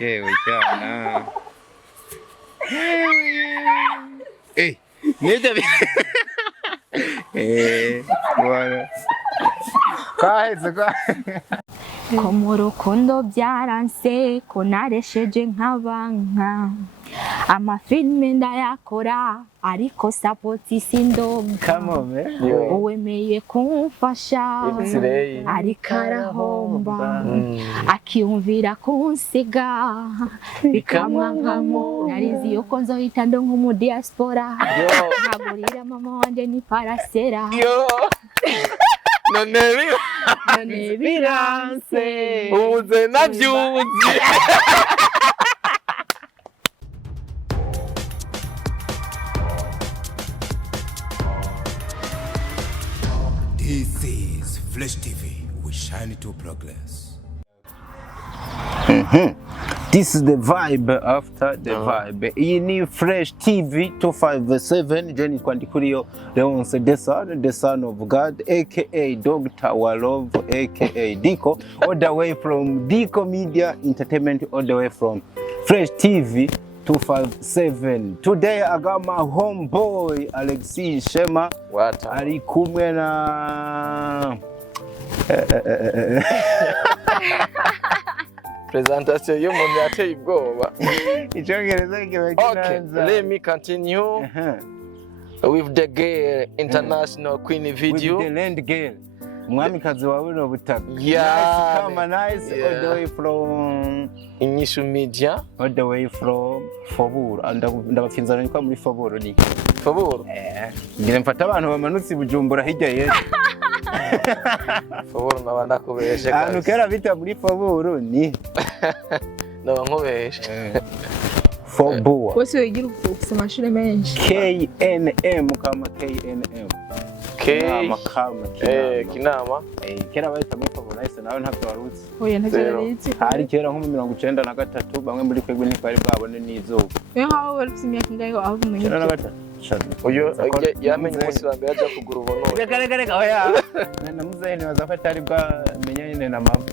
yewe cyana nibyo bwana kaheze kwa ko mu rukundo byaranse ko naresheje nk'abanka amafilme ndayakora ariko sapoti sindonka uwemeye kumfasha ariko arahomba akiyumvira kunsiga bikamwankamo narizi yuko nzohita ndonka mu diaspora nkagurira mama wanje ni parasera none biranse ubuze navyuzi. This is Flash TV. We shine to progress. This is the vibe after the vibe. Iyi ni Fresh TV 257. Jenny Twandikire Leonce the son of God, aka Dr. Walov, aka Diko, all the way from Diko Media Entertainment, all the way from Fresh TV 257. Today I got my homeboy Alexis Shema. What? Ari kumwe na Presentation y'umuntu yateye ubwoba. Icyongereza kiba kinaza. Let me continue with the girl, international queen video. With the land girl. Mwamikazi wawe no butaka. Yeah. Nice all the way from Inyishu Media. All the way from Foburo. Ndabafinzana kwa muri Foburo ni. Foburo? Ngire mfata abantu bamanutse Bujumbura hirya ye. Foburo nabanda kubeshe. Anu kera bita muri Foburo ni. Naba nkubeshe. Foburo. Wese wigira ufise amashuri menshi. KNM kama KNM. Kinama. Kera bahita muri Foburo nahise nawe ntabyo warutse. Oya ntageretse. Hari kera nko mu 93 bamwe muri kwegwe ntibari bwabone n'izuba. Aho bari ufise imyaka ingahe aho umenye. 93. Uyo yamenye umunsi wa mbere aja kugura ubuntu. Reka oya. Namuzeni bazafata ari bwa menya nyine na mama.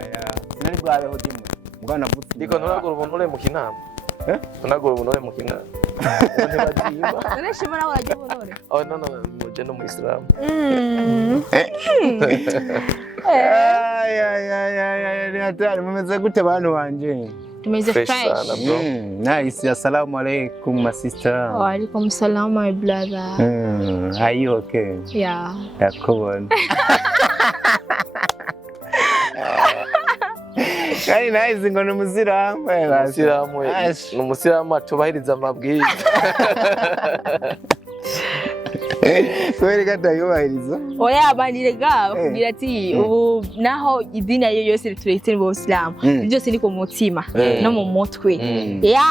Aya sinari bwabeho dimwe. Mbwana vutse. Ndiko nturagura ubuntu ure mu kinama. Tunagura ubuntu ure mu kinama. Ntibajimba. Narashima nawe urajya ubunore. Oh no muje no mu Islam. Ni hatari mumeze gute bantu banje? Tumeze fresh. Nice. Assalamu alaikum my sister. Wa alaikum salam my brother. Are you okay? Yeah. Yakubona. Kari nice ngo numuziramu. Umusiramu atubahiriza amabwiriza. Kweli katayubahiriza. Oya banire ga kugira ati ubu naho idini yo yose rituretse mu Islam byose ni ku mutima no mu mutwe.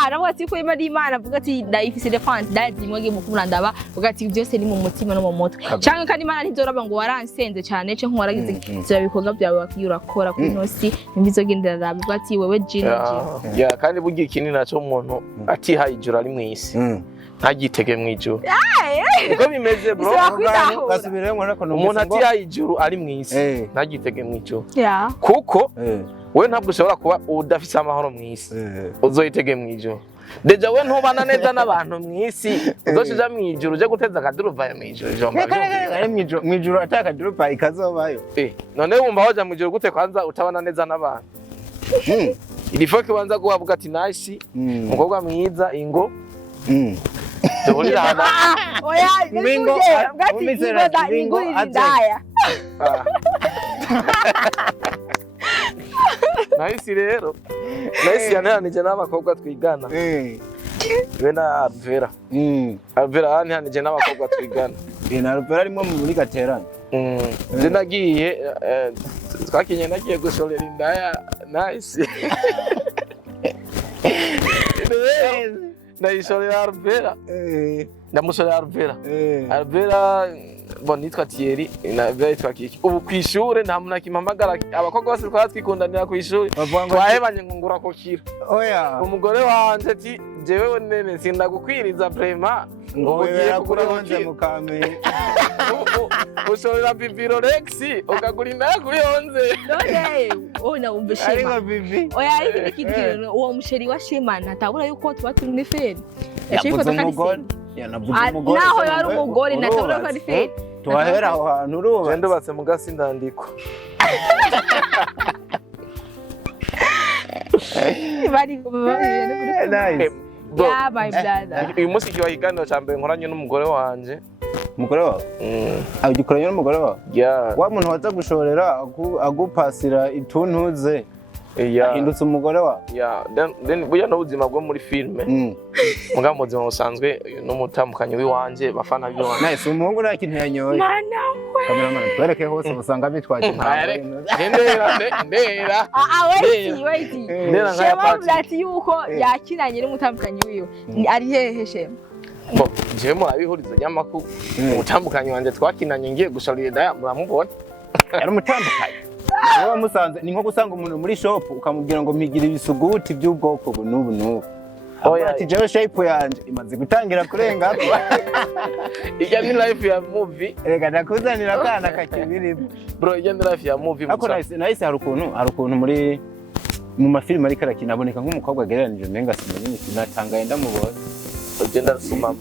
Nabo ati ko Imana avuga ati ifise defense ndazimwege mu kumurandaba avuga ati byose ni mu mutima no mu mutwe. Cyangwa kandi Imana ntizoraba ngo waransenze cyane cyo nkwaragize zira bikorwa byawe wakiyurakora ku nosi ntibizogendera avuga ati wewe jini. Ya kandi bugiye ikinini naco umuntu atihaye ijuru ari mu isi. Ntagitege mu ijuru. Uko bimeze bro. Basubire ngo nako umuntu atihaye ijuru ari mu isi. Ntagitege mu ijuru. Yeah. Kuko we ntabwo ushobora kuba udafise amahoro mu isi. Uzoyitege mu ijuru. Deja we ntubana neza n'abantu mu isi. Uzoshija mu ijuru uje guteza akaduruva mu ijuru. Mu ijuru ataka duruva ikazobayo. None wumva hoja mu ijuru gute kwanza utabana neza n'abantu. Ilifoke wanza kuwavuga ati nice. Mukobwa mwiza ingo. Tuhulira hana. Oya, bingo. Bingo indaya. Nice rero. Nice yananije n'abakobwa twigana. We na Alvera. Alvera yananije n'abakobwa twigana. Na Alvera arimo muri gaterana. Je nagiye twakinye nagiye gushorera indaya nice. Ndayishorera Alvera. Ndamushorera Alvera. Alvera bon nitwa Thierry na byitwa Kiki ubu kwishure nta muntu akimpamagara abakobwa bose twara twikundanira kwishure twahebanye ngungura ko kira oya umugore wanje ati jewe nene sindagukwiriza vraiment ngo wera kuri onze mukame ushorera bibiro Lexi ukagura indaya kuri onze none ona umbe shema ariko bibi oya ariko ikidiro uwo musheri wa shema natabura yuko tuba turi muri feri yavuze umugore yanavuze umugore naho yari umugore natabura ko ari feri tuhahera aho hantu uruba genda batse mu gasi ndandiko bari nice yeah my brother uyu munsi kiba ikiganiro cya mbere nkoranye n'umugore wanje umugore wawe agikoranye n'umugore wawe wa muntu waza gushorera agupasira ituntuze ahindutse umugore wawe then buya n'ubuzima bwo muri filme muga mu buzima busanzwe n'umutamukanyi w'iwanje bafana by'wanje nice umuhungu nta kintu yanyoye mana we kameramana twereke hose usanga bitwaje ndera wait shema byati yuko yakinanye n'umutamukanyi wiwe ari hehe shema bo je muri Ihurizo ry'amakuba umutamukanyi wanje twakinanye ngiye gushorera muramubona ari umutamukanyi niba musanze ni nko gusanga umuntu muri shop ukamubwira ngo mpigira ibisuguti by'ubwoko n'ubu n'ubu ati jewe shape yanje imaze gutangira kurenga ijya ni life ya movie rega ndakuzanira akana kakibirimo bro ijya ni life ya movie ako nice hari ukuntu muri mu mafilime ariko arakina aboneka nk'umukobwa agereranije umenga si munini sinatangaye ndamubona ugenda suma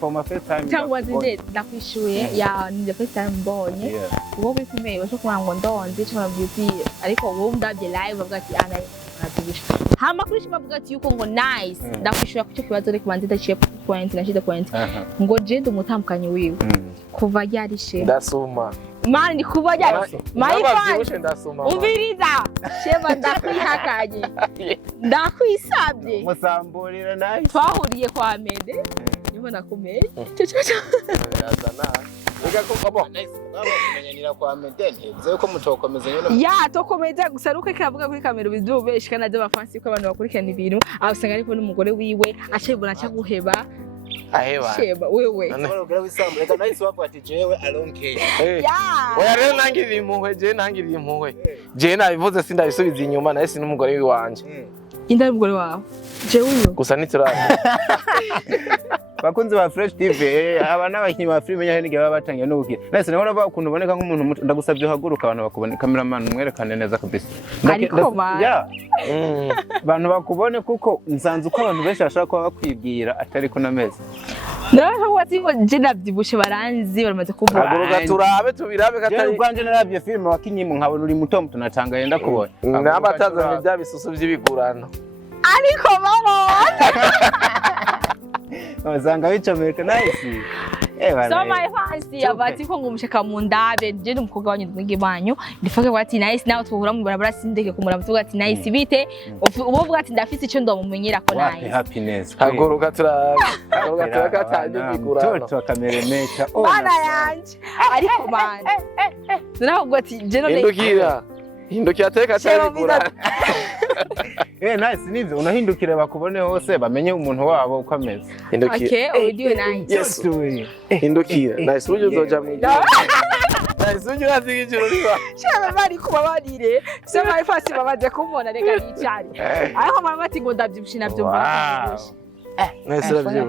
for my first time cyangwa nze ndakwishuye ya ni the first time mbonye uwo kuri filime bashobora kuvuga ngo ndonze cyangwa beauty ariko wowe ndabye live bavuga ati ana natubisha hama kuri shima bavuga ati yuko ngo nice ndakwishuye ku cyo kibazo ariko banze ndaciye point nashite point ngo je ndumutambukanyi wiwe kuva yarishe ndasuma mani ni kuva yarishe my fan ndasuma umviriza shema ndakwihakanye ndakwisabye musamburira nayo twahuriye kwa Mede niho nakumeye yazana ega ko bo kumenyera kwa Mede ntibize ko mutokomeza nyine ya tokomeza gusa ruko kavuga kuri kamera bizubeshika naje bafansi ko abantu bakurikirana ibintu abasanga ariko n'umugore wiwe acebona cyaguheba aheba sheba wewe urugero wisambu reka nice wapo ati jewe alonke oya rero nangirira impuhwe je nangirira impuhwe je nabivuze sindabisubiza inyuma naye si n'umugore wiwanje indari umugore wawe je uyo gusa niturane bakunzi ba Fresh TV aba n'abakinyi ba filime nyahene baba batangiye no gukira nese naho naba ukuntu uboneka nk'umuntu ndagusabye uhaguruka abantu bakubona cameraman umwerekane neza kabisa ariko abantu bakubone kuko nsanze uko abantu benshi bashaka kuba bakwibwira atari ko nameze naho wati ngo je nabyibushe baranzi baramaze kuvuga haguruka turabe tubirabe katari ubwanje narabye filime wakinyimwe nkabona uri muto natangaye ndakubona n'abatazanye bya bisusu by'ibigurano ariko mama Wasanga bicomeka nice. So my fans yabati ko ngumushaka mu ndabe je n'umukobwa wanyu ndwige banyu ndifake wati nice nawe tuhura mu barabara sindeke kumura mvuga ati nice bite uvuga ati ndafise icyo ndomumenyera ko nice happiness haguruka turagatanye bigurana toto kamera meka bana yanje ariko bana naho ati je no hindukira teka cyabigurana nice nivyo unahindukira bakubone hose bamenye umuntu wabo uko ameze okay audio nice yes hindukira nice uje uzoja mu nice uje uraziga ijoro riba cyaba bari kuba barire so my fast babaje kumubona reka nicari ariko mama ati ngo ndabyibushe navyo mva nice ravyo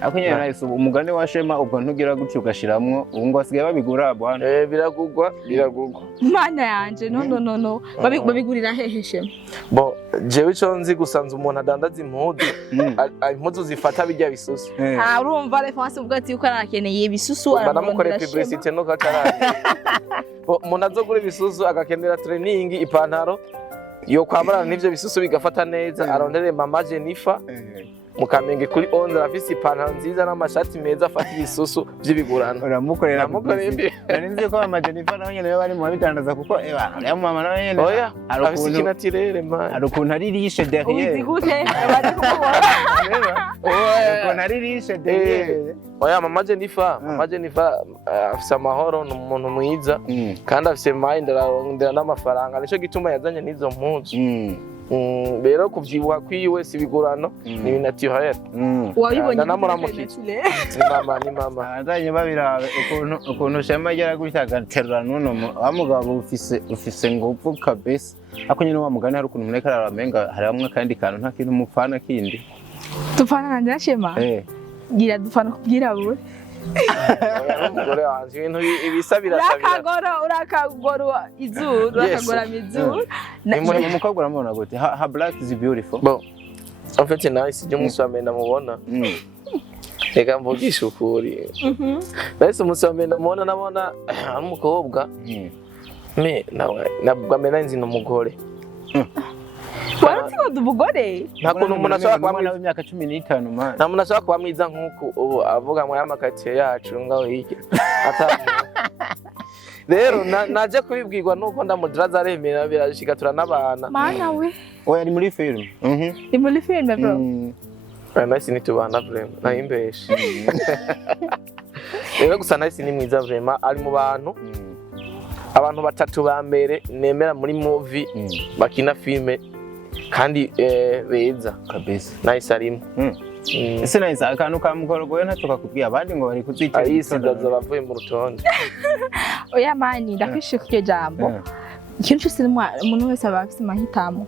akunye nice umugane wa Shema ubwo ntugira gutyo ugashiramwo ubu ngo asigaye babigura bwana biragugwa mana yanje no babigurira hehe Shema bo jewe ico nzi gusanza umuntu adandaza impuzu zifata bijya bisusu urumva reference ubwo ati uko arakeneye ibisusu banamukorera publicité no kakarari umuntu azogura ibisusu agakenera training ipantaro yo kwambarana n'ivyo bisusu bigafata neza arondere mama Jennifer mukamenge kuri 11 afise ipantaro nziza n'amashati meza afata ibisusu by'ibigurano uramukorera narinzi ko mama Jennifer nawe nyene bari mu bitandaza kuko ya mama nawe nyene oya afise kinatirere man arukuntu ari rishe derrière uzi gute bari kumubona arukuntu ari rishe derrière oya mama Jennifer afise amahoro n'umuntu mwiza kandi afise mind ararondera n'amafaranga nico gituma yazanye n'izo mpuzu rero kuvyibuha kwiwe si bigurano ni binatuhera wabibonye namuramukije ni mama azanye babirabe ukuntu shema yara gutya agaterura nuno wa mugabo ufise nguvu kabisa ako nyine wa mugani hari ukuntu muneka aramenga hari hamwe kandi kantu nta kintu mupfana kindi tupfana na Shema gira dupfana kubwirabura umugore wanje ibintu ibisabira urakagora izuru urakagora mizuru umukobwa uramubona gute ha black is beautiful bon en fait c'est nice je musame ndamubona reka mvugisha ukuri nahise umusame ndamubona nabona ari umukobwa me nabwo amena nzi n'umugore Warati ko dubugore ntabwo umuntu ashaka kuba imyaka 15 man nta muntu ashaka kuba mwiza nkuko ubu avuga mu yamakatiye yacu ngaho hirya rero naje kubibwirwa nuko ndamudiraza aremera birashikatura n'abana mana we oya ni muri film ni muri film bro nahise nitubana vraiment nahimbeshe rero gusa nahise ni mwiza vraiment ari mu bantu abantu batatu ba mbere nemera muri movie bakina filme kandi beza kabisa nice arimo ese nice akantu kamugorogoye ntacyo kakubwiye abandi ngo bari kuzitira ayisidaza bavuye mu rutonde oya mani ndakwishe kuje jambo ikintu cyose umuntu wese aba afite amahitamo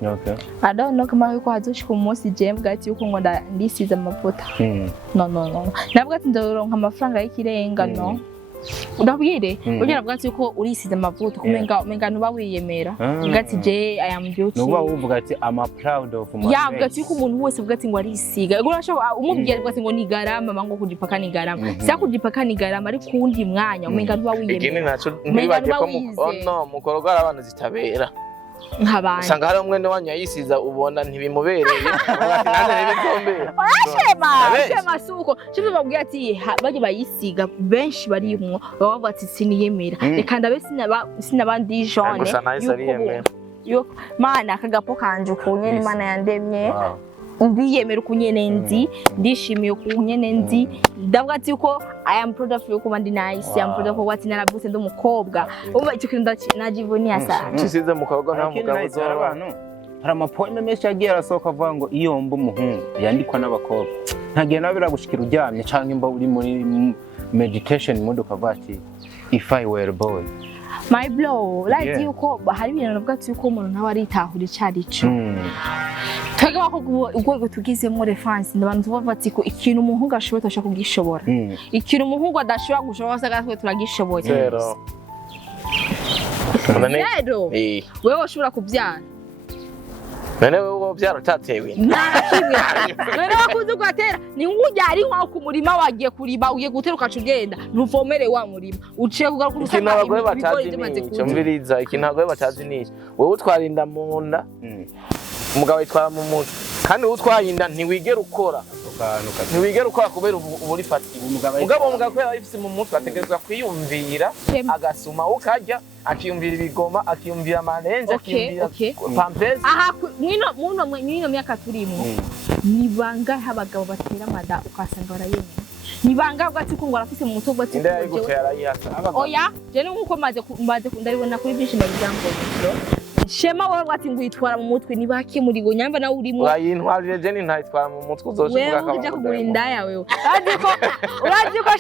I don't know kama yuko hazoshika umunsi je mvuga ati yuko ngo ndisiza amavuta no navuga ati ndaronka amafaranga y'ikirenga no ndabwire ugira navuga ati yuko urisiza amavuta kumenga nuba wiyemera ngati je I am beauty nuba uvuga ati I'm proud of my ya vuga ati yuko umuntu wese vuga ati ngo arisiga ngo urasho umubwira vuga ati ngo ni garama mango kujipaka ni garama si kujipaka ni garama ari kundi mwanya umenga nuba wiyemera ikindi naco ntibaje ko no mukorogara abantu zitabera nk'abandi usanga hari umwe wanyu yisiza ubona ntibimubereye nane nibitombera Shema suko cyo babwira ati baje bayisiga benshi barimwo bavuga ati siniyemera reka ndabe sinabandi jone yo mana akagapo kanje kunye ni mana yandemye ndiyemera kunyene nzi ndishimiye kunyene nzi ndavuga ati uko I am proud of you kuba ndi nice I am proud of what narabuse ndo mukobwa umva icyo kintu najivunia sana cisize mukobwa nta mugabo zora abantu hari amapoint menshi yagiye arasohoka avuga ngo iyo mba umuhungu yandikwa n'abakobwa ntagiye nabira gushikira uryamye canke mba uri muri meditation mode ukavuga ati if I were a boy my blow like yuko hari ibintu navuga ati yuko umuntu nawe aritahura icarico twege bako ubwo tugizemo reference ndabantu bavuga ati ko ikintu umuhungu ashobora ashaka kugishobora ikintu umuhungu adashobora gushobora sagatwe turagishoboye zero wewe ushobora kubyara none wewe byaro tatewe none wakuze ugatera ni ngujyari nko ku murima wagiye kuriba ugiye gutera ukacugenda ntuvomere wa murima uciye kugaruka usanga abagore batazi cyo mviriza ikintu batazi niki wewe utwarinda mu nda umugabo yitwara mu mutwe kandi utwayinda ntiwigera ukora ntiwigera ukora kubera uburi fatiye umugabo kwera ifise mu mutwe ategerezwa kwiyumvira agasuma ukarya akiyumvira ibigoma akiyumvira amanenze akiyumvira pampers aha mwino myaka turimo nibanga habagabo batera amada ukasanga barayemye nibanga bwati ko ngo arafise mu mutwe bwati oya je nuko maze ndabibona kuri bishima byambo Shema wewe wati ngwitwara mu mutwe nibake muri go nyamba nawe urimo urayintwarire je ni ntayitwara mu mutwe uzoshibuka wewe uje kugura indaya wewe urazi ko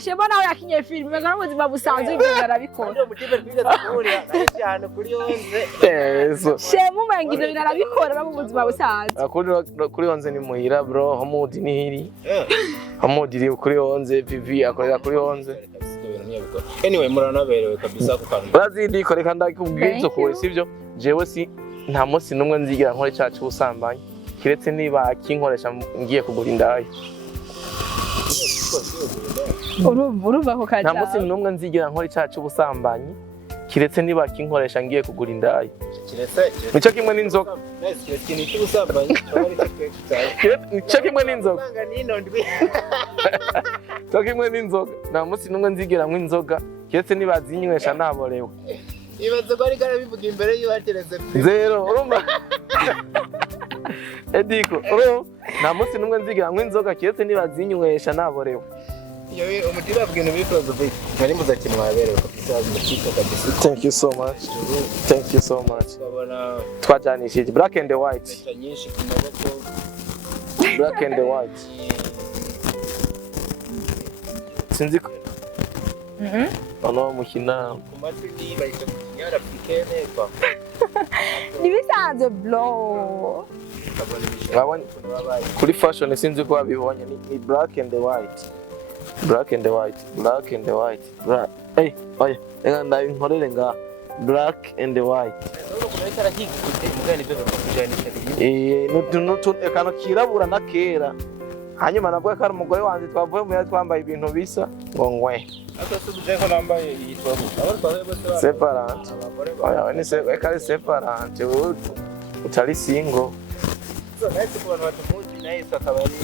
Shema nawe yakinye film mega n'ubuzima busanzwe ibyo barabikora ndio mutibe twiga tukuriya cyane kuri 11 Shema umengire birabikora mu buzima busanzwe kuri 11 ni muhira bro homudi ni hiri homudi iri kuri 11 PV akorera kuri 11 anyway muranaberewe kabisa ku kantu bazindi koreka ndakubwizo kuri sivyo jewe si nta munsi numwe nzigira nkore cyacu usambanye kiretse niba kinkoresha ngiye kugura indaya urumva ko kaje nta munsi numwe nzigira nkore cyacu usambanye kiretse niba kinkoresha ngiye kugura indaya kiretse nico kimwe n'inzoga kiretse ni cy'usambanye nico kimwe n'inzoga nico kimwe n'inzoga nta munsi numwe nzigira nk'inzoga kiretse niba zinywesha naborewe ibaze ko ari karabivuga imbere y'uwatereze zero urumva ediko nta munsi numwe nzigira nk'inzoga kiretse niba zinywesha naborewe iyo umutira avuga ibintu bikoze Mwari muzaki mwaberewe kabisa mukiko kabisa. Thank you so much. Thank you so much. Twajanishije black and white. Black and white. Sinzi ko. Ano mukina. Kumatini bayita kunyara pikene kwa. Nibisanze blow. Kuri fashion sinzi ko babibonye ni black and white. Black and white. Black and white. Hey, oya. Ega ndabinkorere nga black and white. Nutu ekano kirabura na kera. Hanyuma nabwo akari umugore wanjye twavuye mu twambaye ibintu bisa ngo ngwe. Atasubize ko nambaye yitwa bose. Separate. Oya ni ekari separate. Utari single. So nice ko abantu batumuzi nice akaba ari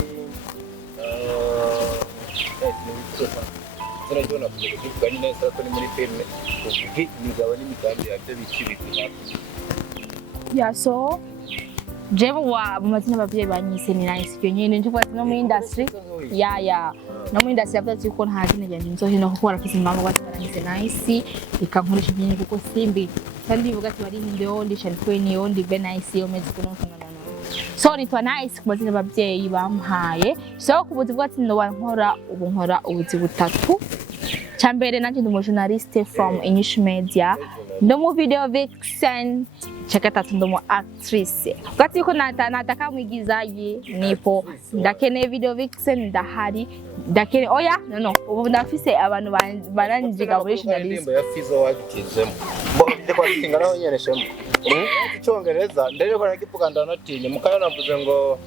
Zirajona kuvuga ni neza ko ni muri filme kuvuga imigabo n'imigambi yabyo bikibikira. Yeah, so jewe wa mazina abavyeyi banyise ni nice cyo nyene nje kwati no mu industry no mu industry abavyeyi ko nta zina ryanje nzohino kuko barafise impamvu batanyise nice ikankoresha nyene kuko simbi kandi bivuga ati bari ndi ondi shall queen ondi be nice yo mezi kuno so nitwa nice ku mazina abavyeyi bampaye so kubuzi bwa ati no nkora ubu nkora ubuzi butatu cyambere nanje ndi journalist from English Media ndo mu video vixen chakatatu ndo mu actrice gati ko nataka mwigizaji nipo ndakene video vixen ndahari ndakene oya no ubu ndafise abantu baranjiga muri journalist ya fizo wagitizemo bo ndekwa tingana nyene shemo Icyongereza ndere ko nakivuga ndanatinye mukayo navuze ngo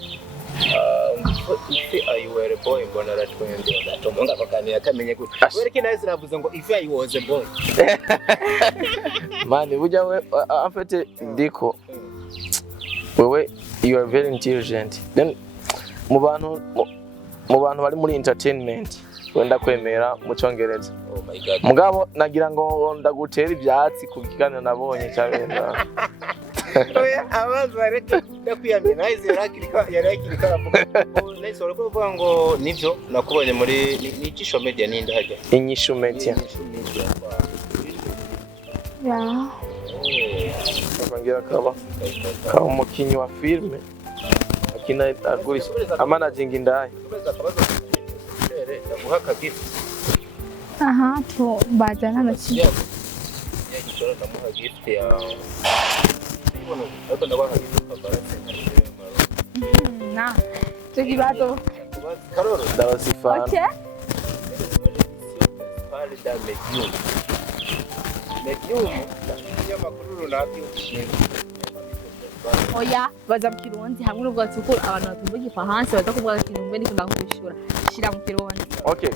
if I were a boy mbona ratwende ndatomanga bakaniya kamenye gute were kinazi navuze ngo if I was a boy mani buja we afete ndiko wewe you are very intelligent then mu bantu bari muri entertainment wenda kwemera mu Cyongereza. Oh my god mugabo nagira ngo ndagutera ibyatsi ku kiganiro nabonye cyabenda oya abaza bareke ndakwiyamina yarakirika avuga nese urako uvuga ngo nivyo nakubonye muri n'ikisho media ninde hajya Inyishu media bakangira kaba umukinyi wa filme akina agurisha amanaging indaya ndaguha kagifu to bazana naki yagishora ndamuha gift ya ariko ndabaha gift na tugibato karoro ndabasifana okay pale da medium ya makuru runaki oya baza mu Kirundi hamwe n'ubwatsi ko abantu batumva igifaransa batakuvuga ati mbe ndikunda kwishura shira mu Kirundi okay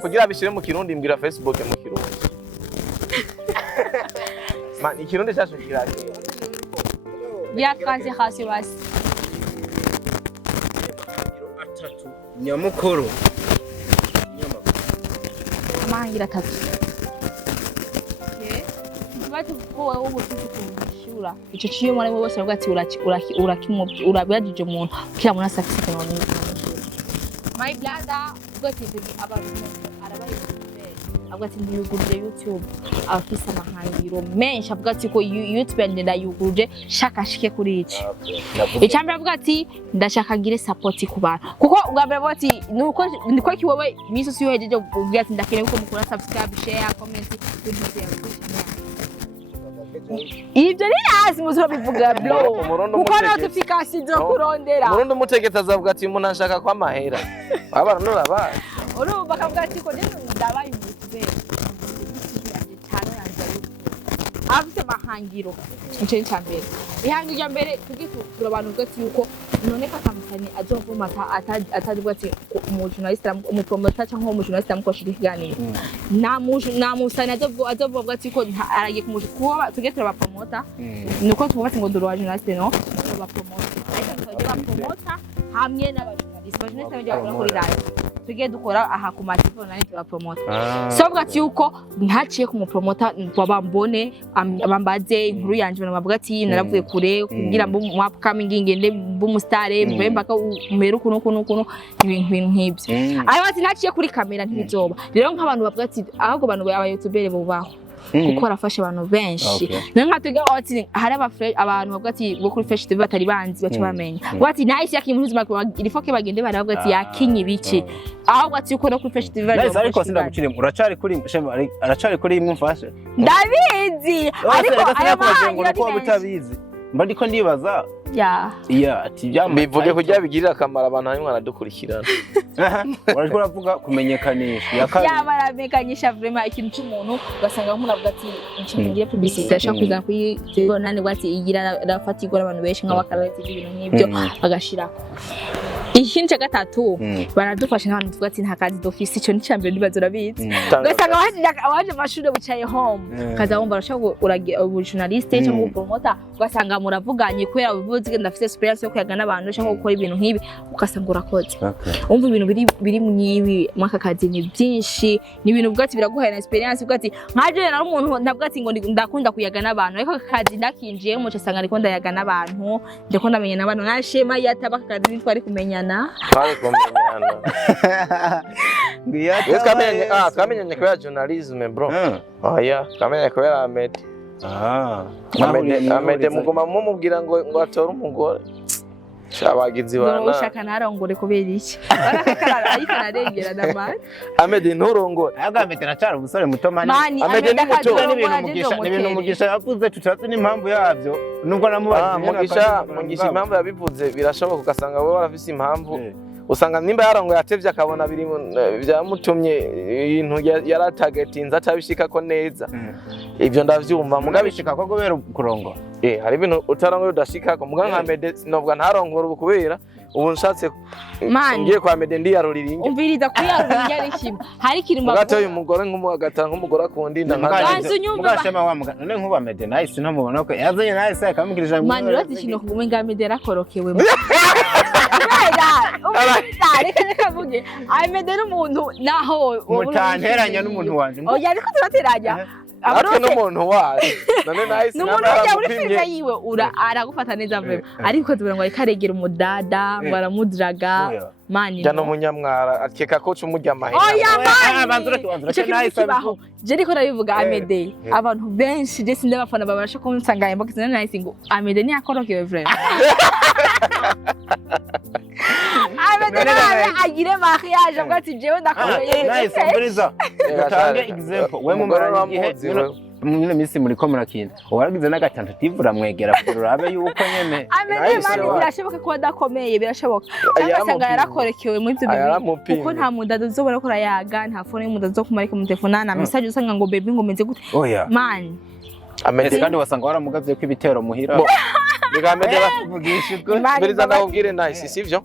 kugira bishire mu Kirundi mbira Facebook mu Kirundi man ikirundi cyacu kirake ya kazi hasi basi atatu nyamukuru amangira atatu bati ko wowe ubutse kumishura ico ciyo muri bose bavuga ati urabajije umuntu kira muri success no ni my brother ugati abantu arabaye avuga ati ndiyuguruje YouTube afisa amahangiro menshi avuga ati ko YouTube ndayuguruje shaka shike kuri iki icyambere avuga ati ndashaka ngire support ku bantu kuko ugambere bati niko kiwewe miso yohejeje uvuga ati ndakeneye ko mukora subscribe share comment ibyo ni hasi muzo bivuga bro kuko notification zo kurondera murundo mutegeta azavuga ati umuntu ashaka kwa mahera abana nurabaye urumva akavuga ati ko ndabaye umutwe afite mahangiro icyo cyambere ihangiro mbere tugitura abantu gati yuko none ko atamusani azovuma atadubwa ati mu journalist mu promoter cyangwa mu journalist amukoshira ikiganiro na musani azovuma ati ko aragiye kumuje kuba tugetura ba promoter nuko tuvuga ati ngo duru wa journalist no ba promoter ariko tugira promoter hamwe n'aba journalist ba journalist bajya kuri live twige dukora aha ku matelefone nani turapromota sobwa ati yuko ntaciye kumupromota babambone bambaze inkuru yanje banavuga ati naravuye kure kugira mbo upcoming ngende b'umustare mbemba ka umera kuno ibintu nk'ibyo ayo ati ntaciye kuri kamera ntibizoba rero nk'abantu bavuga ati ahubwo abantu aba YouTuber bubaho kuko arafasha abantu benshi nka tuga ati hari abantu bavuga ati bo kuri Fresh TV batari banzi bace bamenya bati nice yakimuntu uzima irifoke bagende baravuga ati yakinye ibiki ahubwo ati uko no kuri Fresh TV nice ariko sindagucire uracari kuri aracari kuri imwe mfashe ndabizi ariko aya mahanga ko butabizi mba ndiko ndibaza ati bivuge kujya bigirira akamaro abantu hamwe baradukurikirana urashobora uravuga kumenyekanisha baramenyekanisha vraiment ikintu cy'umuntu ugasanga nk'uravuga ati nshingire publicité ashaka kuza kuyibona ni bati igira rafatigwa abantu benshi nk'abakarati ibintu nk'ibyo bagashirako ikintu cya gatatu baradufasha n'abantu tuvuga ati nta kazi d'office icyo nicambere ndibazo rabizi ugasanga abaje amashuri bucaye home kaza wumva arashaka uragira journaliste cyangwa promoter ugasanga muravuganye kubera ubuvuzi ndafite experience yo kuyaga n'abantu cyangwa gukora ibintu nk'ibi ugasanga urakoze umva ibintu biri mwibi mwaka kazi ni byinshi ni ibintu bwati biraguhaye na experience bwati nkaje na umuntu ndavuga ati ngo ndakunda kuyaga n'abantu ariko kazi ndakinjiye mu cyasanga ariko ndayaga n'abantu ndiko ndamenya n'abantu nashema yataba kazi twari kumenyana twari kumenyana twamenyanye kubera journalism bro twamenyanye kubera Amede mugoma mumubwira ngo atore umugore shabagizi bana ushaka narongore kubera iki barakarara ariko ararengera namani Amede nturongore ahubwo Amede nacara umusore muto mani Amede ni muto n'ibintu mugisha yavuze tutatse n'impamvu yavyo nubwo namubaza mugisha impamvu yabivuze birashoboka ugasanga wowe warafise impamvu usanga nimba yarongo yatevye akabona biri byamutumye ibintu yaratagetinza atabishika ko neza ivyo ndavyumva mugabishika ko gobera kurongora hari ibintu utarongo udashika ko muga nka Amede sinovuga ntarongora ubu kubera ubu nshatse ngiye kwa Amede ndi yaruriringe umviriza kuyaruriringe ari kimwe hari kirimo gato uyu mugore nk'umugata nk'umugore akundi mugashema wa mugana none nk'uba Amede nice no mubona ko yazanye nice akamugirije mani rati kino kugume nga Amede rakorokewe Kavuge Amede n'umuntu naho mutanteranya n'umuntu wanje oya ariko turateranya Ate n'umuntu waje none nice n'umuntu ujya muri filime yiwe aragufata neza vema ariko tubura ngo arikaregera umudada ngo aramudiraga mani jano munyamwara akeka ko cumurya amahera oya mani icyo kintu kibaho je ndiko nabivuga Amede abantu benshi je sinde bafana babasha kunsanga yambo kizana nice ngo Amede ni akorokewe vema Amede agire mariage bwati jewe ndakomeye nice mburiza utange example we mu maranye gihe mwine misi muri ko murakina waragize n'agatentative uramwegera urabe yuko nyene Amede mani birashoboka ko adakomeye birashoboka cyangwa yarakorekewe muri ibyo bintu kuko nta mudado uzobora ko rayaga nta phone y'umudado zo kumarika mu telefone na message usanga ngo baby ngo meze gute mani Amede kandi wasanga waramugavye ko ibitero muhira biga Amede bavugisha ko biriza ndakubwire nice sivyo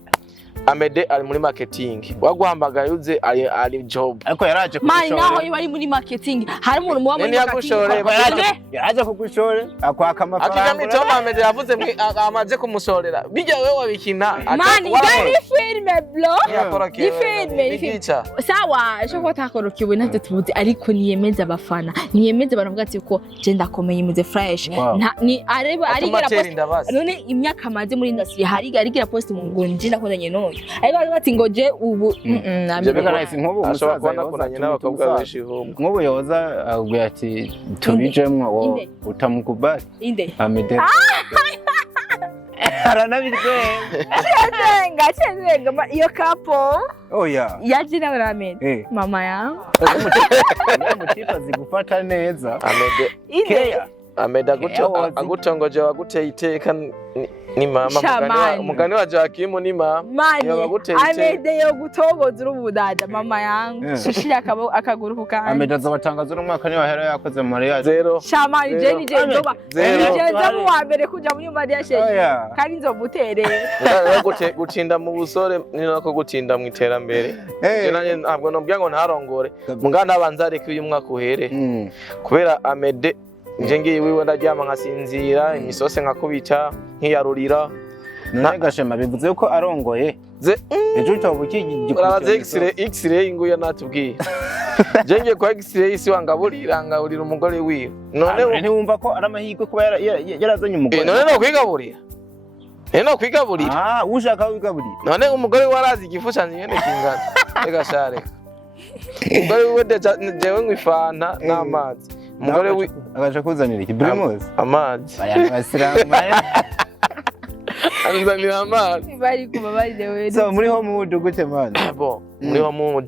Amede ari muri marketing waguhamagaye uze ari job ariko yaraje mani naho yari muri marketing hari umuntu muba muri marketing yaraje kugushore akwaka amafaranga akikamito Amede yavuze amaze kumusorera bijya wewe wabikina mani gari filme blo filme sawa shoko takorokiwe navyo tubuze ariko niyemeza abafana niyemeza baravuga ati ko je ndakomeye muze fresh ni areba arigera post none imyaka amaze muri industry hari arigera post mu ngonje ndakozanye no ariko bati ngo je ubu nk'ubu nk'ubu yoza aguye ati tubijemwo utamukubali inde Amede Chenga iyo kapo oya yaje nawe Amede mama ya mutipa zigufata neza Amede inde Amede agutongoje waguteye iteka ni mama mugani wa Jakimu ni mama Amede yo gutogoza urubudada mama yangu shishira akaguru kukanga Amede azabatangaza n'umwaka ni wahera yakoze mu Maria zero shamani je ndoba nje mu wa mbere kuja muri Maria sheje kandi nzomuterera gutinda mu busore ni nako gutinda mu iterambere je nanye ntabwo nobya ngo ntarongore mugana abanzareke uyu mwaka uhere kubera Amede nje ngiye wiwe ndaryama nkasinzira imisose nkakubita nkiyarurira none gashema bivuze ko arongoye ejo cyobo urabaze x-ray nguye natubwiye je ngiye kwa x-ray isi wangaburira umugore wiwe none ntiwumva ko ari amahirwe kuba yarazanye umugore none no kwigaburira ushaka wigaburira none umugore warazi igifushanyo nyene kingana rega share umugore wiwe jewe ngwifana n'amazi umugore wi agaje kuzanira iki primus amazi bayana basiramu anzanira amazi bari kuba bari dewe so muri ho mu gute man bo muri ho mu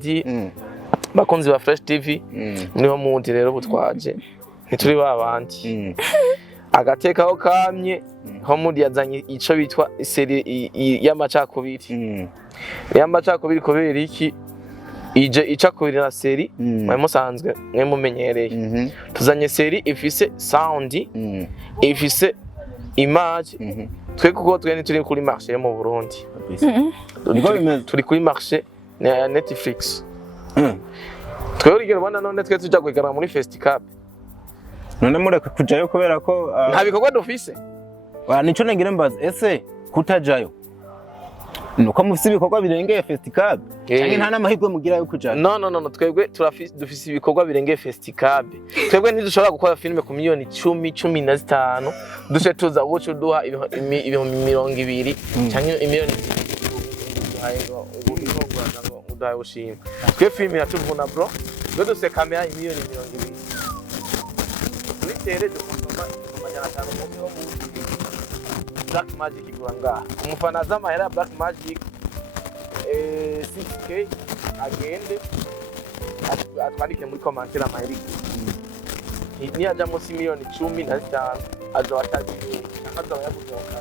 bakunzi ba Fresh TV muri ho mu rero butwaje ntituri babandi agatekaho kamye ho muri yazanye ico bitwa seri y'amacakubiri y'amacakubiri kubera iki ije icakubiri na seri mwe musanzwe mwe mumenyereye tuzanye seri ifise sound ifise image twe kuko twe turi kuri marché mu Burundi turi kuri marché na Netflix twe urigero bana none twe tuja kwigana muri festival none mureka kujayo kubera ko nta bikorwa dufise nico nengire mbaza ese kutajayo nuko mufise ibikorwa birengeye festival cyangwa nta namahirwe mugira yo kujayo no twebwe dufise ibikorwa birengeye festival twebwe ntidushobora gukora filme ku miliyoni 10-15 dushe tuza uco duha ibihumbi 200 cyangwa imiliyoni 200 udaye ushima twe filme yatuvuna bro twe duse kamera imiliyoni 200 kuri tere dukoma amanyana 5 mu Black Magic iguranga umufana z'amahera Black Magic 6k agende atwandike muri commentaire amahera ni aja mu miliyoni 15 azo atagiye akaza yabuzoka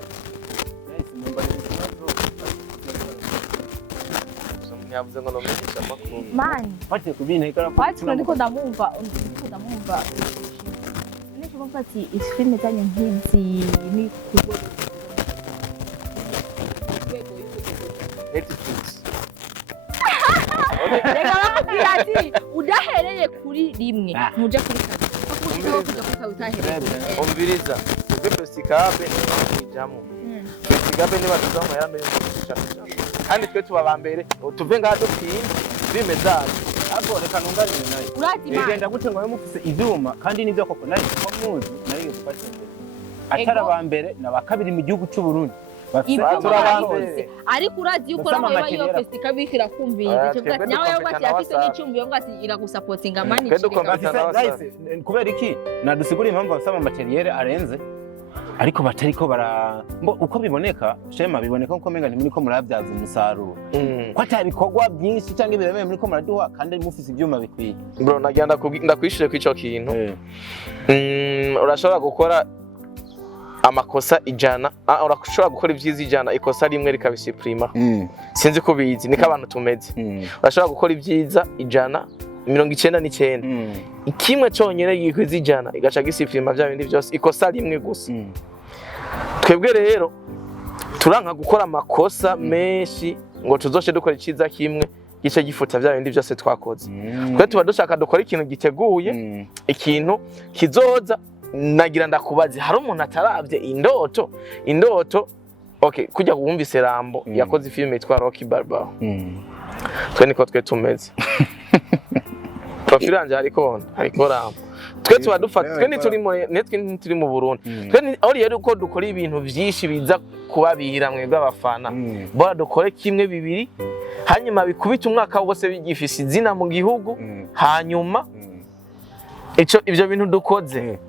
nice number ni yavuze ngo nomenyesha makuru man pate kubina ikara pate ndiko ndamumva niko mpati isfilme zanye nkizi ni kuvuga Netflix. Rega bakubwira ati udahereye kuri rimwe ntuja kuri kabiri. Umviriza. Ubwo festival n'ijamo. Festival ni batuzamo yambe kandi twe tubabambere tuve ngaho dupinda bimezaje. Abo reka nunganire nayo. Urati man. Igenda gute ngo mufise ivyuma kandi nivyo koko nayo muzi nayo gufata. Atarabambere nabakabiri mu gihugu cy'u Burundi. ariko urazi yuko nawe iyo festival bikira kumvira cyo gati nawe yo gati afise n'icumbi yo gati iragusupportinga mani kubera iki nadusigura impamvu basaba materiel arenze ariko batariko bara uko biboneka shema biboneka uko menga ntimuri ko muravyaza umusaruro ko atabikorwa byinshi cyangwa ibiremeye muri ko muraduha kandi mufise ibyuma bikwiye bro nagenda ndakwishire ku ico kintu urashobora gukora amakosa ijana urashobora gukora ivyiza ijana ikosa rimwe rikabisiprima sinzi ko bizi niko abantu tumeze urashobora gukora ivyiza ijana 99 ikimwe cyonyene yikwiza ijana igaca gisiprima bya bindi byose ikosa rimwe gusa twebwe rero turanka gukora amakosa menshi ngo tuzoshe dukora iciza kimwe gice gifuta bya bindi byose twakoze twe tuba dushaka dukora ikintu giteguye ikintu kizoza nagira ndakubazi hari umuntu ataravye indoto okay kujya kuwumvise Rambo yakoze filme yitwa Rocky Balboa twe niko twe tumeze profilanje ariko Rambo twe tuba dufata twe turi mu Burundi twe ari yari uko dukora ibintu byinshi biza kubabihira mwe bw'abafana bora dukore kimwe bibiri hanyuma bikubita umwaka wose bigifise izina mu gihugu hanyuma ivyo bintu dukoze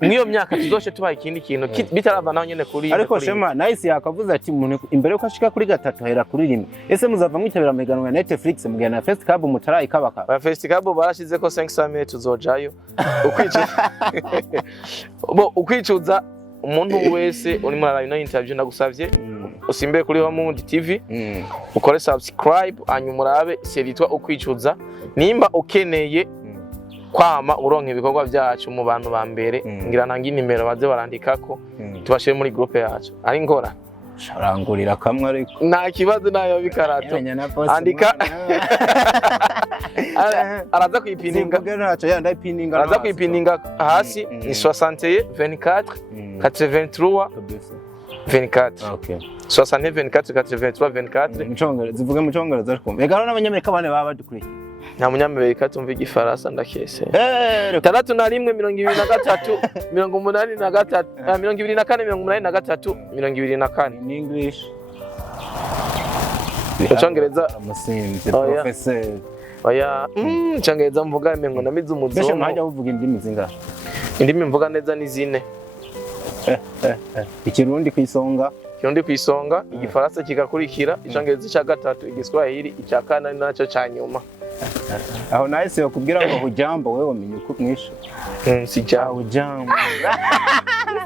niyo myaka tuzoshe tubaye ikindi kintu bitarava naho nyene kuri ariko shema nice yakavuze ati umuntu imbere ko ashika kuri gatatu hera kuri rimwe ese muzava mwitabira meganwa ya Netflix mugena festival mutarayi kabaka ba festival barashize ko 500 tuzojayo ukwicuza umuntu wese uri muri live interview ndagusavye usimbe kuri Homundi TV ukore subscribe hanyuma urabe seritwa ukwicuza nimba ukeneye kwama uronke ibikorwa byacu mu bantu ba mbere ngira nangi nimero baze barandikako tubashire muri groupe yacu ari ngora sharangurira kamwe ariko nta kibazo nayo bikarato andika araza kwipininga araza kwipininga hasi ni 61 24 83 24. Okay. 60 24 83 24. Mucongereza zivuga mucongereza ariko. Ega hano n'abanyamerika bane baba badukurikiye. Nta munyamerika tumva igifaransa ndakese. 61 23 83 24 83 In English. Mucongereza Musinzi professor. Oya, Mucongereza mvuga mengo namize Mbese umuzomo. mwajya uvuga indimi zingahe? Indimi mvuga neza ni 4. Ikirundi kwisonga. Kirundi kwisonga, igifaransa kigakurikira, icongereza cya gatatu, igiswahili icya kane naco cya nyuma. Aho nahise yakubwira ngo hujambo wewe umenye uko mwisho. Si cyawe. Hujambo.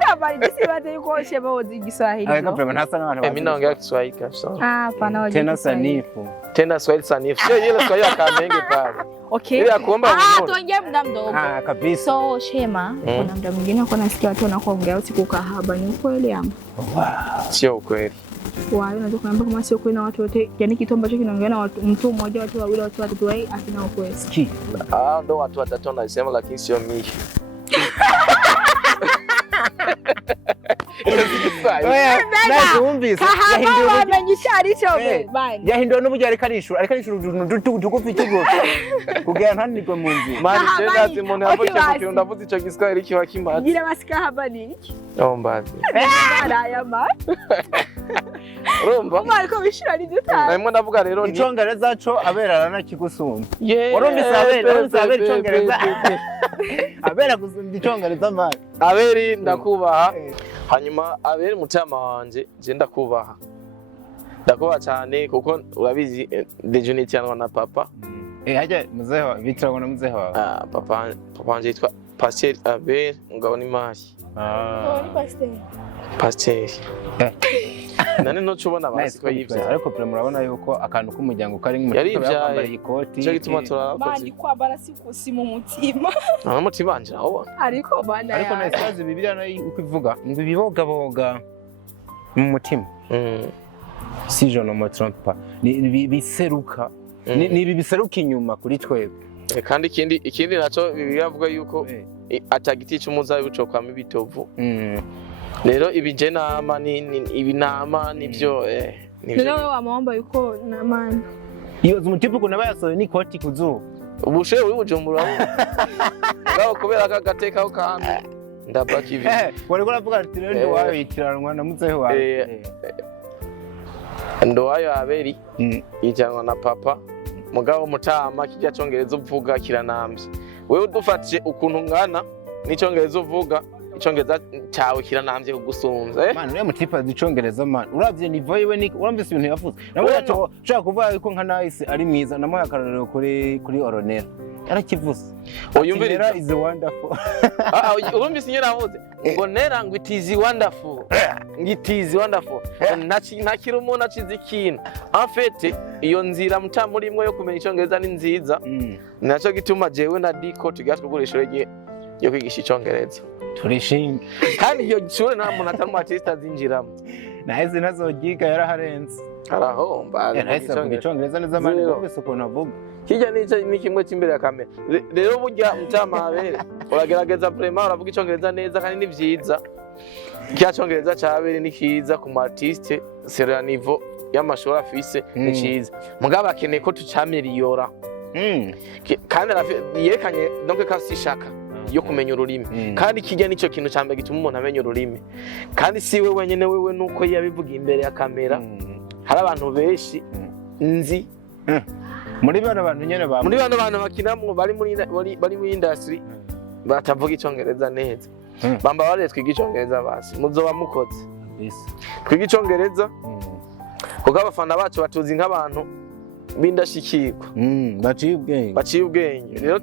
Habari jinsi watu yuko sheba wozi Kiswahili. Aya kabla ntasa n'abantu. Mimi naongea Kiswahili kabisa. Hapana waje. Tena sanifu. Tena Swahili sanifu. Sio ile Swahili ya Kamenge pale. Okay. Ile ya kuomba unyoro. Tuongee muda mdogo. Kabisa. So Shema, kuna muda mwingine uko nasikia watu wanakuongea usiku kahaba, ni ukweli ama? Sio ukweli. Wao unaweza kuniambia kama sio kweli na watu wote, yani kitu ambacho kinaongea na mtu mmoja, watu wawili, watu watatu, wao asina ukweli. Ski. Ndo watu watatu wanasema lakini sio mimi. Yahinduwe n'uburyo ariko arishura utuntu tugufi tugufi kugira ntanirwe mu nzira. Mani tena simu hapo cha kitu ndavuze ico Kiswahili kiwa kimazi. Gira basika habari iki? Ombazi. Araya ma. Urumva? Mariko bishira ni dutana. Naimwe ndavuga rero ndi. Icongereza co abera arana kigusumba. Yeah. Warumvise abera icongereza. Abera gusumba icongereza mani. Aberi ndakubaha. Hanyuma aberi mutama wanje je ndakubaha. Ndakubaha cyane kuko urabizi dejunitianwa na papa. Haje mzee wa Victor na mzee wa. Papa wanje yitwa Pasteur Abel Ngabo ni Mari. Ni Pasteur. Pasteur. Nane no cubona basi ko yivya. Ariko pre murabona yuko akantu k'umuryango kari nk'umutima yambaye ikoti. Cyo gituma turarakoze. Mani kwambara sikusi mu mutima. Mutima wanje aho. Ariko bana. Ariko nasazi Bibiliya nayo uko ivuga ngo ibibogaboga mu mutima. Si je ne me trompe pas. Ni biseruka. Ni biseruka inyuma kuri twebwe. Kandi ikindi naco Bibiliya avuga yuko atagiti cy'umuzabibu cyo kwama ibitovu. Rero ibije nama ibinama nivyo nivyo wamwomba yuko namani. Iyo zumutipu kuna bayasoye ni koti kuzuba. Ubushe uri bujumbura. Ngaho kubera kagateka ho kandi ndabaki ibi. Wari kuravuga ati rero ndo wayo yitiranwa na muzehe wawe. Ndo wayo aberi yijanwa na papa. Mugabo mutama kijya congereza uvuga kiranambye. Wewe udufatije ukuntu ngana n'icongereza uvuga icongereza cyawe kiranambye kugusumza. Man uriya mutipa zicongereza man. Uravye nivo yiwe ni urambise ibintu yavuze. Nabo yacho ushaka kuvuga yuko nka Nice ari mwiza namuha akarorero kuri Oronera. Yarakivuze. Oyumvira is wonderful. Urumvise nyera avuze ngo nera ngo it is wonderful. It is wonderful. Nakira umuntu acize ikintu. En fait iyo nzira mutamuri imwe yo kumenya icongereza ni nziza. Naco gituma jewe na Diko tugatwugurisha rege yo kwigisha icongereza. Turishinga. Kandi iyo shure nta muntu atari artiste azinjiramo. Nahise nazogiga yaraharenze. Arahomba. Nahise avuga icongereza neza mani wese ukuntu avuga. Kijya ni kimwe cy'imbere ya kamera. Rero burya mutama abere uragerageza vraiment uravuga icongereza neza kandi ni vyiza. Kya congereza cyabere ni kiza ku artiste c'est le niveau y'amashuri afise ni ciza. Mugabo akeneye ko tucameliyora. Kandi yerekanye donc ko ashaka yo kumenya ururimi. Kandi kijya nico kintu cyambere gituma umuntu amenya ururimi. Kandi si we wenyene wewe nuko yabivuga imbere ya kamera. Hari abantu benshi nzi muri bano bantu nyene muri bano bantu bakinamo bari muri industry batavuga icongereza neza. Bamba bare twiga icongereza basi muzoba mukoze. Twiga icongereza kuko abafana bacu batuzi nk'abantu bindashikirwa. Baciye ubwenge. Rero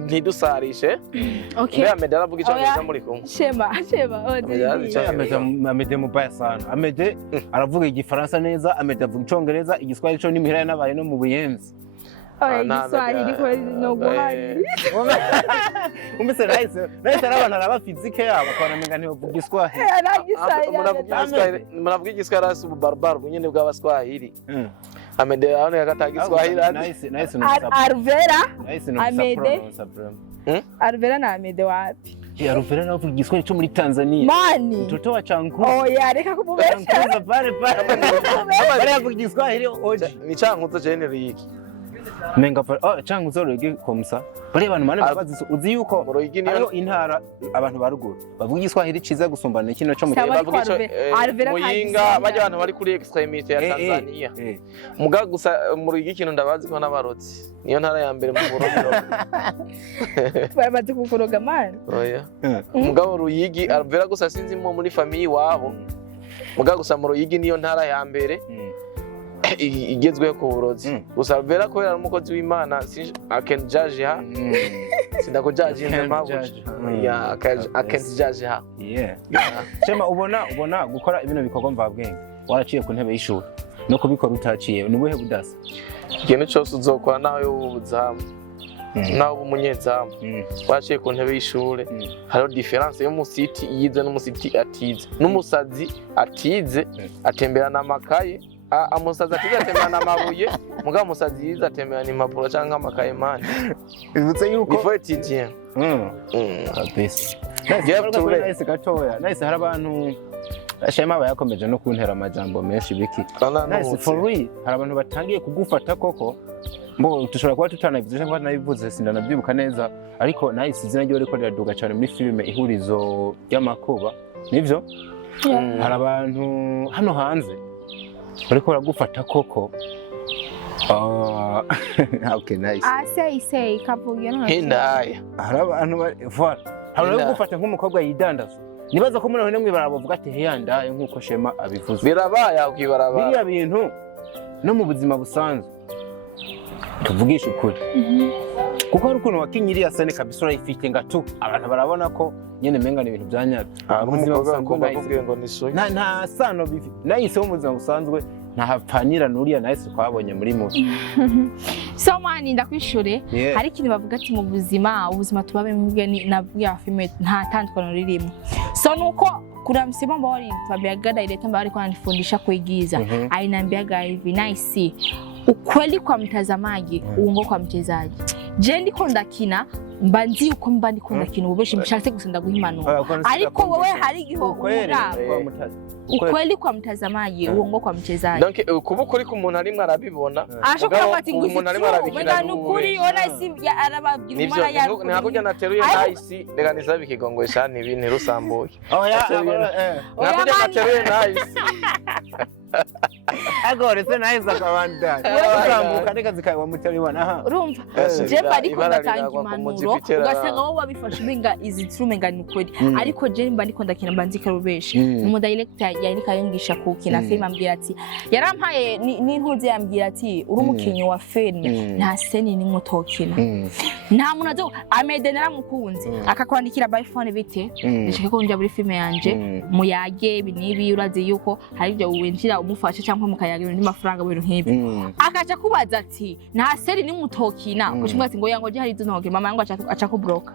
ntidusarishe. Okay. Amede aravuga icongereza muri kumwe. Shema. Amede mubaya sana. Amede aravuga igifaransa neza, Amede avuga icongereza, igiswahili cyo n'imihira n'abaye no mu buyenzi. Igiswahili ko no guhari. Umbese Nice arabana araba physique yabo akora ntiyo vuga igiswahili. Muravuga igiswahili asi ububarbar bunyene bw'abaswahili. Amede aho yakataga igiswahili. Arvera. Amede. Arvera na Amede wapi? ya Ruvera nawe uvuga igiswahili cyo muri Tanzania mani mtoto wa changu oya reka kumubesha changuza pale pale avuga igiswahili oje ni cankuzo generique menga changuzo rege komsa bari abantu mane babazi uzi yuko mu Ruyigi niyo ariyo intara abantu baruguru bavuga igiswahili ciza gusumbana kino cyo mu bavuga ico muyinga bajya abantu bari kuri extremité ya Tanzania muga gusa mu Ruyigi kintu ndabazi ko n'abarotsi niyo ntara ya mbere mu Burundi barabazi kukuroga mani oya mugabo Ruyigi Ruvera gusa sinzi muri famille wabo muga gusa mu Ruyigi niyo ntara ya mbere igezweho ku burozi gusa Ruvera ko yari umukozi w'Imana akenjaje ha sindakujaje impamvu ya akenjaje ha Shema ubona gukora ibintu bikorwa mvabwenge waraciye ku ntebe y'ishuri no kubikora utaciye nubuhe budasa ikintu cyose uzokora nawe ubuzamu nawe umunyezamu waraciye ku ntebe y'ishuri hariho difference yo musiti yize n'umusiti atize n'umusazi atize atemberana amakaye amusazi atize atemberana amabuye mugabo umusazi yize atemberana impapuro cyangwa amakaye mani bivutse yuko before TGM kabisa nice gatoya nice hari abantu Shema bayakomeje no kuntera amajambo menshi biki nice for real hari abantu batangiye kugufata koko mbo tushobora kuba tutanabivuze cyangwa nabivuze sindanabyibuka neza ariko nice izina ryo riko riraduga cyane muri filime Ihurizo y'amakuba nivyo hari abantu hano hanze bariko baragufata koko okay nice say kavuye no hindaya hari abantu voilà hari bagufata nk'umukobwa yidandaza nibaza ko muri aho nemwe baravuga ati heyandaye nkuko Shema abivuze birabaya ukibaraba biriya bintu no mu buzima busanzwe tuvugisha ukuri kuko hari ukuntu wakinyiriya sene kabisa urayifite ngatu abantu barabona ko nyene menga ni ibintu byanyabyo mu buzima busanzwe bakubwiye ngo ni soyi nta sano bifi nahise mu buzima busanzwe ntahapanira nuriya nahise twabonye muri mubi so mani ndakwishure hari ikintu bavuga ati mu ubuzima tubabe mubwe navuga filme nta tandukano ririmo so nuko kuna msemo ambao walituambia direct ambao alikuwa ananifundisha kuigiza aliniambiaga hivi nice ukweli kwa mtazamaji uongo kwa mchezaji je ndiko ndakina mbanzi uko mba ndiko ndakina ubeshi mshatse gusenda guhimanura ariko wewe hari giho ukweli kwa mtazamaji uongo kwa mchezaji donc kuba kuri ku muntu arimwe arabibona ashobora kwati umuntu arimwe arabikina nukuri ona si arababwira umara ya ntabwo jya nateruye nice rega nisabe ikigongo shani ibintu rusambuye ntabwo jya nateruye nice agora se nice akabanda uzamuka ndeka zikawa mutariwana aha urumva je bari ko ndatanga impanuro ugasanga wowe wabifashe umenga izi trumenga nukuri ariko je mba ndiko ndakina mbanzi karubeshi mu director yari kayungisha kukina film ambwira ati yarampaye n'intuzi yambwira ati uri umukinyi wa film nta seni ni mutokina nta muntu azo amede naramukunze akakwandikira by phone bite ndashaka ko njya muri film yanje muyage binibi urazi yuko hari ibyo winjira umufasha cyangwa mukayagira ndi mafaranga bintu nk'ibi akaca kubaza ati nta seri ni mutokina kushimwa ati ngo yango je hari izo ntoke mama yango aca ku block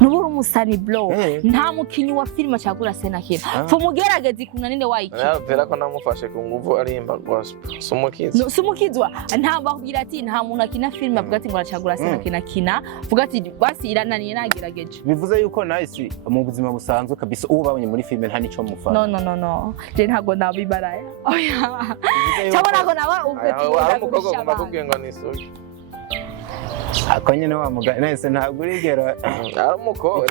nubura umusani blow nta mukinyi wa film acagura sena kira fo mugeragezi kuna ninde wayiki Vera ko namufashe ku nguvu arimba gospel sumukizwa nta bakubwira ati nta muntu akina film avuga ati ngo acagura sena kina vuga ati basi irananiye nagerageje bivuze yuko nice mu buzima busanzwe kabisa uwo babonye muri film nta nico mufana no je ntago nabibaraya oya cyabona ko nawe ubwo bakubwiye ngo ni soki akonye no wamuga nese ntabwo urigera aramuko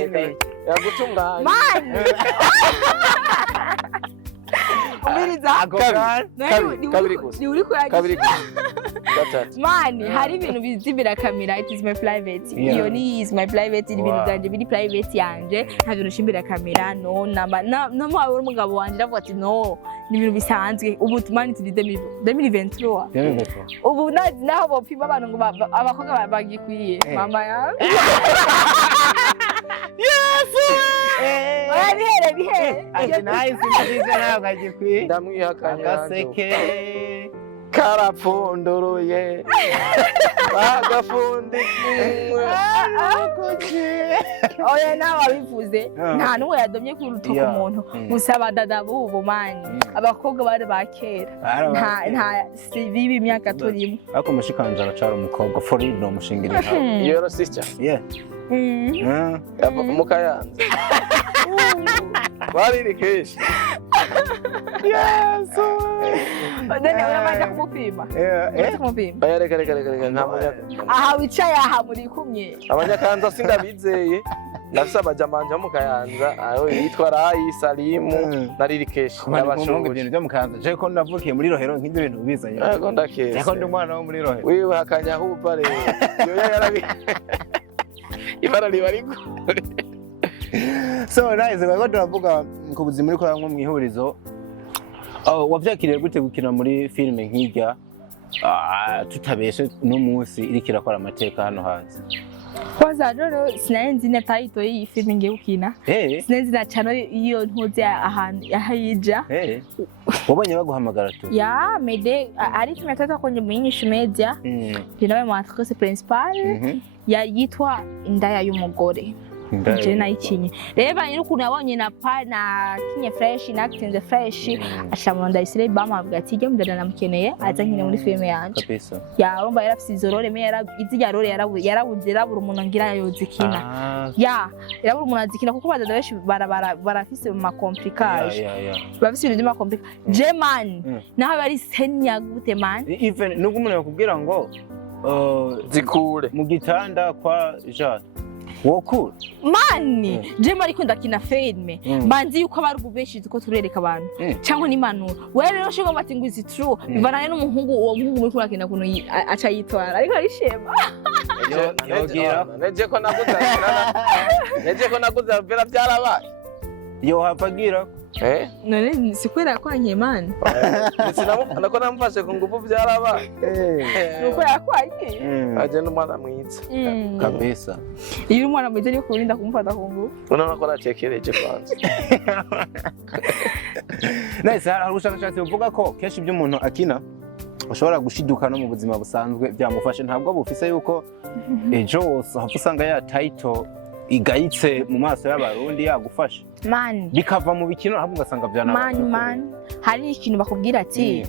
yagutunganya man umiriza kabiri gusa ni uri kabiri gatatu man hari ibintu bizibira kamera it is my private iyo ni is my private ibintu byanje biri private yanje nta bintu shimbira kamera no mwawe umugabo wanje ndavuga ati no ni ibintu bisanzwe ubu tumani turi 2023 ubu naho bopima abantu ngo abakobwa bagikwiye mama ya yes bihere ati nice ndize ntabwo agikwiye ndamwihakanya gaseke karapfunduruye bagafundikiwe oya nawe abivuze nta n'uwo yadomye ku rutuku umuntu gusa abadada b'ubu mani abakobwa bari bakera nta bibi imyaka turimo ariko mushikanje aracara umukobwa for real no mushingirira you're a sister mu Kayanza bariri kenshi Yesu. None uramaze kumupima kumupima reka nta aha wicaye aha muri kumwe abanyakanza sindabizeye nafise abajamanje mu Kayanza aho yitwa Rayi Salimu nariri kenshi n'abashungu ibintu byo mu Kayanza je ko navukiye muri Rohero nk'ibyo bintu bizanye yego ndakeze yako ndi umwana wo muri Rohero wiwe hakanya hupa rero yo yarabi ibara ribariko so nice bako turavuga ku buzima muri ko mu Ihurizo wavyakiriye gute gukina muri filime nk'irya tutabeshe no munsi irikira akora amateka hano hanze kwanza rero sinenzi na title y'iyi filime ngiye gukina sinenzi na channel iyo ntuze ahantu yahija wabonye baguhamagara tu ya mede ari tumetaka kwenye Mwinyishu Media ninawe mwatrose principal yitwa Indaya y'umugore je nayikinye reba rero ukuntu yabonye na kinye fresh na acting fresh ashamunda isire bama avuga ati je mudana namukeneye aza nkine muri filime yanje kabisa ya urumva yarafise izo role me izijya role yarabura umuntu ngira yozikina ya yarabura umuntu azikina kuko badada benshi barafise ma complicage bafise ibintu ma complicage je man naho bari senya gute man even nuko umuntu yakubwira ngo zikure mu gitanda kwa Jean wokura mani je mari kunda kina filme banzi yuko bari bubeshi ko turereka abantu cyangwa ni manuro we rero shego bati ngo izi true bivanaye n'umuhungu uwo muhungu muri kurakenda kuno aca yitwara ariko arishema yogira neje ko naguza vera byarabaye yo hapagira none sikwera kwanye man nako namfashe ku nguvu byarabaye nuko yakwanye aje n'umwana mwiza kabisa iyo umwana mwiza ni kurinda kumufata ku nguvu unaona ko nacekereje kwanza nice hari ubushakashatsi buvuga ko kenshi ibyo umuntu akina ushobora gushiduka no mu buzima busanzwe byamufashe ntabwo bufise yuko ejo wose hafu usanga ya title igayitse mu maso y'abarundi yagufasha man bikava mu bikino ahubwo ugasanga byana man hari ikintu bakubwira ati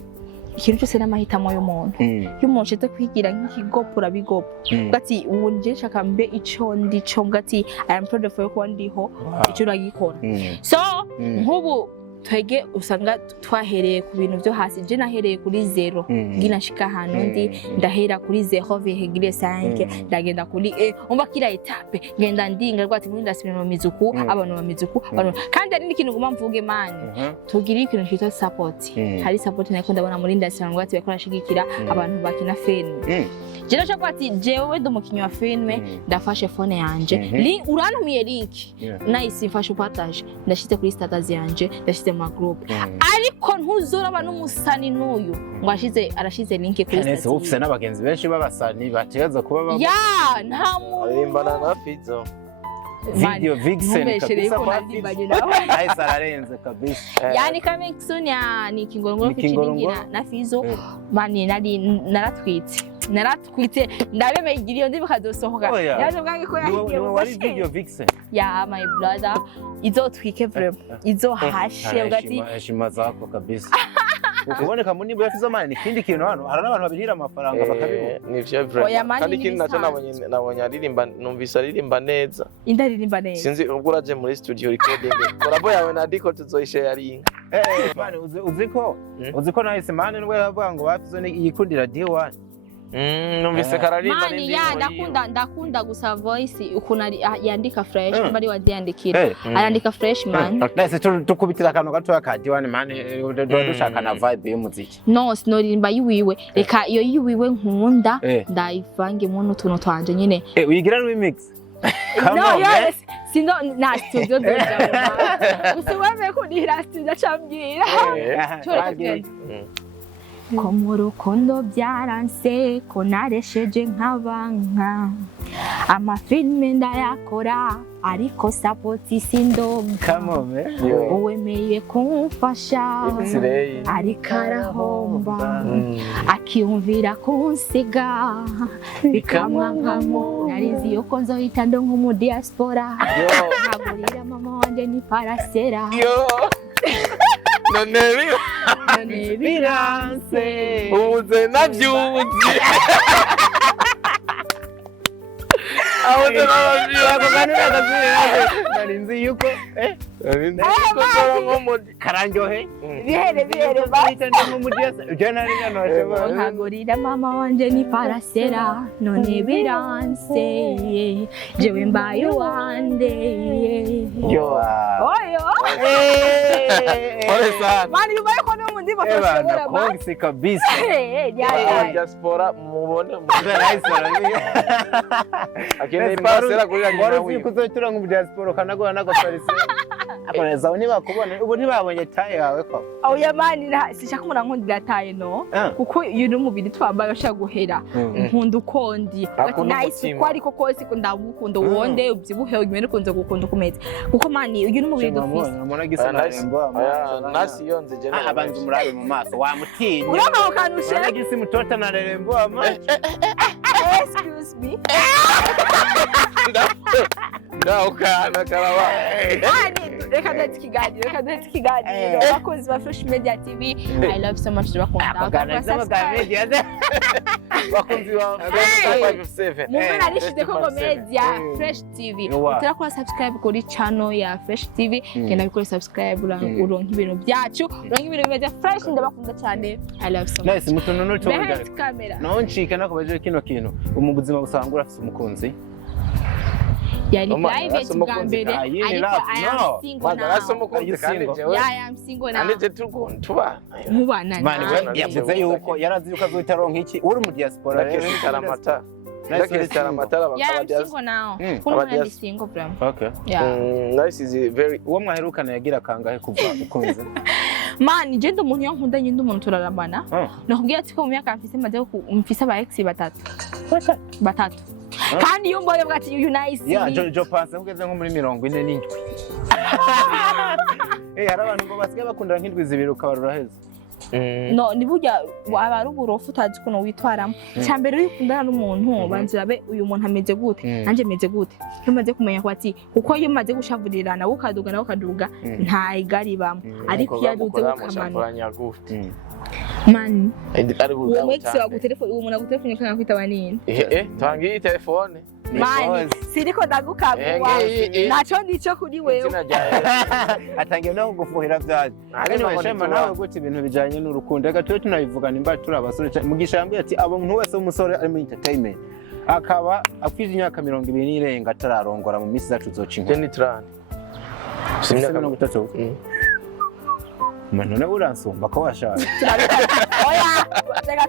ikintu cyose n'amahitamo y'umuntu y'umuntu cete kwigira nk'ikigopura bigopo gati ubu nje shaka mbe ico ndico gati I am proud of you ko ndiho icyo uragikora so nk'ubu twege usanga twahereye ku bintu byo hasi je nahereye kuri 0 ginashika hano ndi ndahera kuri 0,5 ndagenda kuri umva kira etape ngenda ndinga rwati muri ndasubira mu mizuku abantu bamizuku kandi ari ikintu nguma mvuge man tugira ikintu cyitwa support hari support nako ndabona muri ndasubira rwati bakora shigikira abantu bakina filme je no chakwati jewe ndo mukinyo wa filme ndafashe phone yanje urantumiye link nice mfashe partage ndashyize kuri status yanje ndashyize ma group ariko ntuzoraba n'umusani n'uyu ngo arashize link kuri status ufise n'abagenzi benshi babasani bategeza kuba babo ya nta muntu arimbana na Fizo video vixen kabisa nice ararenze kabisa yani coming soon ya ni kingorongoro kicingira na Fizo mani naratwitse ndabemeye igiriyo ndi bakadosohoka yaje bwange ko yahigiye wari video vixen ya my brother izotwike vraiment izohashe ugati heshima zako kabisa ukuboneka muri nibo yafizo mani ikindi kintu hano hari n'abantu babirira amafaranga bakabibona nivyo vraiment kandi kintu naco nabonye aririmba numvise aririmba neza indaririmba neza sinzi ubwo uraje muri studio recording korabo yawe na Diko tuzoyisharinga mani uziko nahise mani nwe yavuga ngo bafizo yikundira D1 numvise kararimba n'indi ndakunda gusa voice ukuna yandika fresh bari wadiandikira arandika fresh man nese tukubitira akantu gato ka D1 man dushaka na vibe y'umuziki no sinorimba yiwiwe reka iyo yiwiwe nkunda ndayivange mu n'utuntu twanje nyine uyigira remix no yes sindo na studio doja usiweme kudira studio chambira ko mu rukundo byaranse ko naresheje nk'abanka amafilme ndayakora ariko sapoti sindonka uwemeye kumfasha ariko arahomba akiyumvira kunsiga bikamwankamo narizi yuko nzohita ndo nk'umu diaspora nkagurira mama wanje ni parasera none biranse ubuze nabyuzi aho nababwiye Ako kanura kazira narinzi yuko karanjohe bihere mu mujyasa ujana ringa no shema nkagurira mama wanje ni parasera none biranse jewe mbaye wande yo oyo pole sana mani yubaye ko no mundi bafashobora ba kongsi kabisa diaspora mubone akene parasera kurira nyina wiwe kuzotura mu diaspora kanagora nako farisi akoreza ntibakubona ubu ntibabonye taye yawe ko oya mani sishaka umuntu ankundira taye no kuko uyu n'umubiri twambaye ashaka guhera nkunda ukondi nice ko ariko kose ko ndagukunda wonde ubyibuhe ugimene kunze gukunda ukomeze kuko mani uyu n'umubiri dufise mbona gisa narembo nasi yonze je abanza umurabe mu maso wamutinya urama ukanushe mbona gisi mutota narembo amacho excuse me ukana karaba reka dati kiganiro abakozi ba Fresh Media TV I love so much bakunda bakunzi ba 557 mumwe narishide ko media Fresh TV utakora subscribe kuri channel ya Fresh TV kenda bikora subscribe uronka ibintu byacu uronka ibintu bimeze fresh ndabakunda cyane I love so much nice mutono no cyongera kamera nonchika nakobaje kino kintu mu buzima busangura afite umukunzi yari private bwa mbere ariko I am single now I am single now anije tuba mubana mani yavuze yuko yarazi yuko azotaronka iki uri mu diaspora rero karamata I am single now kuno single bram okay nice is very uwo mwaherukana yagira kangahe kuva ukunze mani je ndo umuntu yankundanye ndo umuntu turarabana nakubwiye ati ko mu myaka mfise aba ex batatu kandi iyo mboye bwati you nice jo passe ugeze nko muri 47 hari abantu ngo basigaye bakundana nk'indwi zibiri ukabarura heza no ni burya abari uburofu utazi kuno witwaramo cyambere uri kundana n'umuntu banzirabe uyu muntu ameze gute nanje meze gute tumaze kumenya ko ati kuko iyo maze gushavurirana ukaduga nawe ukaduga nta igari bamwe ariko iyo aduze ukamana man uwo mwex wa gutelefone uwo muntu agutelefone kana kwitaba nini tangiye telefone man siriko ndagukabwa naco ndico kuri wewe atangiye no kugufuhira byaje ariko washema nawe gute ibintu bijanye n'urukundo reka twe tunabivugana imba turi abasore mugishambiye ati abo muntu wese umusore ari mu entertainment akaba akwije imyaka 20 n'irenga atararongora mu misi zacu zoca inko ni 30 simyaka 30 mano na uransumba ko washaka oya tega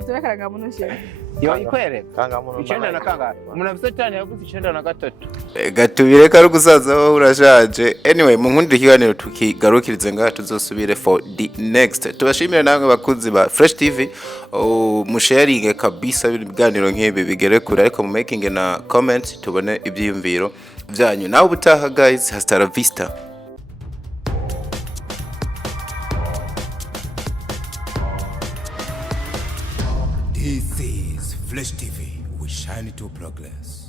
tubekaranga munushe yo ikwere kanga muno icenda na kanga umuntu afite cyane yaguze 93 gatubire kari gusaza aho urashaje anyway mu nkundire ikiganiro tukigarukirize ngaha tuzosubire for the next tubashimire namwe bakunzi ba Fresh TV musharinge kabisa ibiganiro nk'ibi bigere kure ariko mu making na comment tubone ibyiyumviro byanyu nawe ubutaha guys hasta la vista. This is Flash TV. We shine to progress.